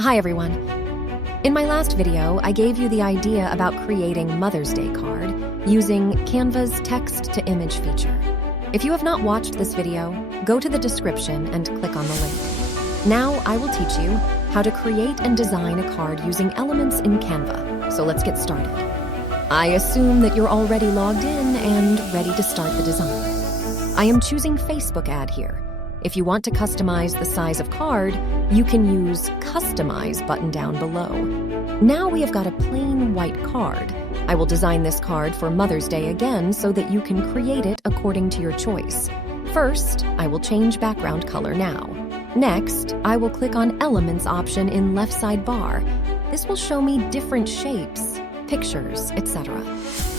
Hi everyone. In my last video, I gave you the idea about creating Mother's Day card using Canva's text-to-image feature. If you have not watched this video, go to the description and click on the link. Now I will teach you how to create and design a card using elements in Canva. So let's get started. I assume that you're already logged in and ready to start the design. I am choosing Facebook ad here. If you want to customize the size of card, you can use Customize button down below. Now we have got a plain white card. I will design this card for Mother's Day again so that you can create it according to your choice. First, I will change background color now. Next, I will click on Elements option in left sidebar. This will show me different shapes, pictures, etc.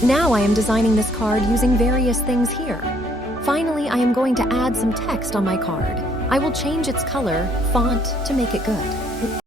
Now I am designing this card using various things here. Finally, I am going to add some text on my card. I will change its color, font, to make it good.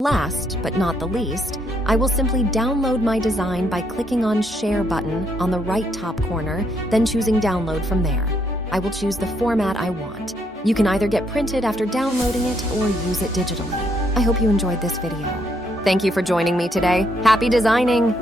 Last, but not the least, I will simply download my design by clicking on Share button on the right top corner, then choosing Download from there. I will choose the format I want. You can either get printed after downloading it or use it digitally. I hope you enjoyed this video. Thank you for joining me today. Happy designing!